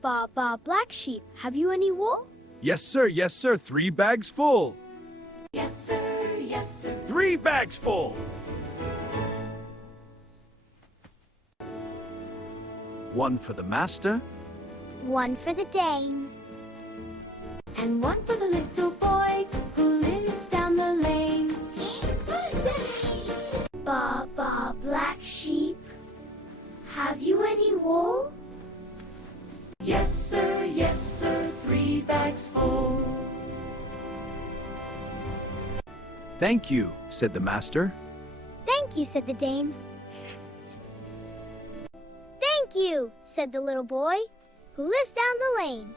Baa Baa Black Sheep, have you any wool? Yes, sir, 3 bags full. Yes, sir. 3 bags full. One for the master. One for the dame. And one for the little boy who lives down the lane. Baa Baa Black Sheep, have you any wool? Yes, sir, 3 bags full. Thank you, said the master. Thank you, said the dame. Thank you, said the little boy who lives down the lane.